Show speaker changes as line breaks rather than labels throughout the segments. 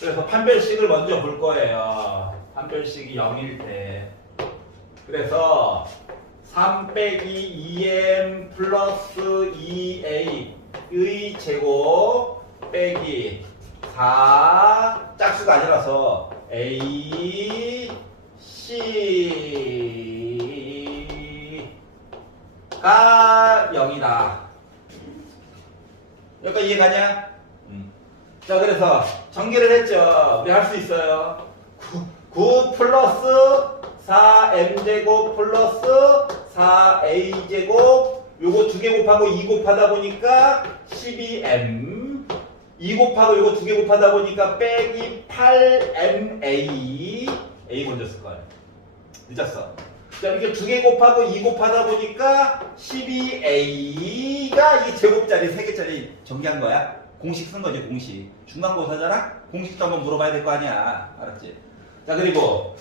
그래서 판별식을 먼저 볼 거예요. 판별식이 0일 때. 그래서 3 빼기 2m 플러스 2a의 제곱 빼기 4 짝수가 아니라서 a c가 0이다. 여기까지 이해가냐? 음. 자, 그래서 전개를 했죠. 우리 할 수 있어요. 9, 9 플러스 4m제곱 플러스 4a제곱 요거 두 개 곱하고 2 곱하다 보니까 12m 2 곱하고 요거 두 개 곱하다 보니까 빼기 8ma a 먼저 쓸 거예요. 늦었어. 자, 이게 두 개 곱하고 2 곱하다 보니까 12a가 이 제곱짜리 세 개짜리 전개한 거야. 공식 쓴 거지, 공식. 중간고사잖아? 공식도 한번 물어봐야 될 거 아니야. 알았지? 자, 그리고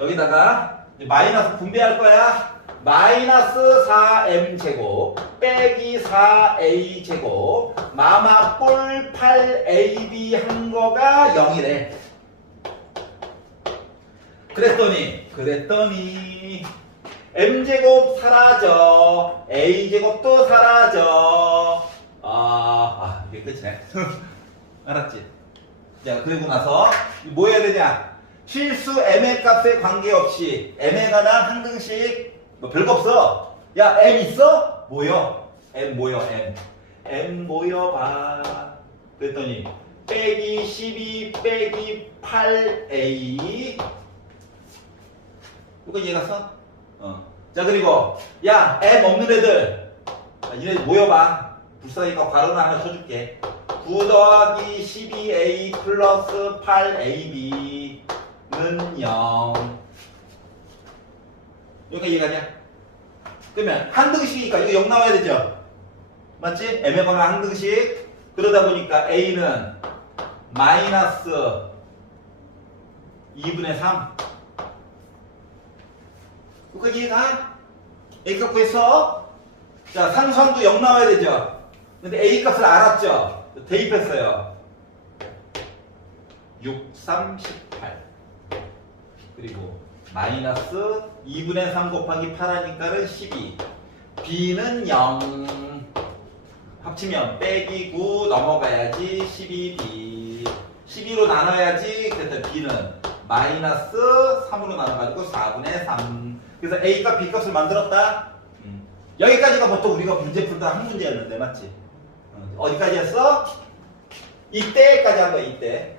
여기다가 마이너스 분배할 거야. 마이너스 4m 제곱 빼기 4a 제곱 마마 뿔 8ab 한 거가 0이래. 그랬더니 그랬더니 m제곱 사라져 a제곱도 사라져 끝이네 알았지? 자 그리고 나서 뭐 해야 되냐? 실수 m의 값에 관계없이 m에 관한 한 등씩 뭐 별거 없어. 야 m 있어? 모여. M 모여 m. M 모여봐. 그랬더니 빼기 12 빼기 8a 이거 이해갔어? 어. 자 그리고 야 M 없는 애들. 자, 얘네 모여봐 불쌍하니까 괄호는 하나 쳐줄게 9 더하기 12A 플러스 8AB는 0 여기까지 이해가냐? 그러면 한 등식이니까 이거 0 나와야 되죠? 맞지? M에 관한 한 등식 그러다 보니까 A는 마이너스 2분의 3 그거 이해가? A 값 구했어? 자, 상수함도 0 나와야 되죠? 근데 A 값을 알았죠? 대입했어요. 6, 3, 18. 그리고 마이너스 2분의 3 곱하기 8 하니까는 12. B는 0. 합치면 빼기 9 넘어가야지 12B. 12로 나눠야지 그래서 B는 마이너스 3으로 나눠가지고 4분의 3. 그래서 A 값, B 값을 만들었다. 음. 여기까지가 보통 우리가 문제 풀던 한 문제였는데 맞지? 어, 어디까지 했어? 이때까지 한 거야 이때.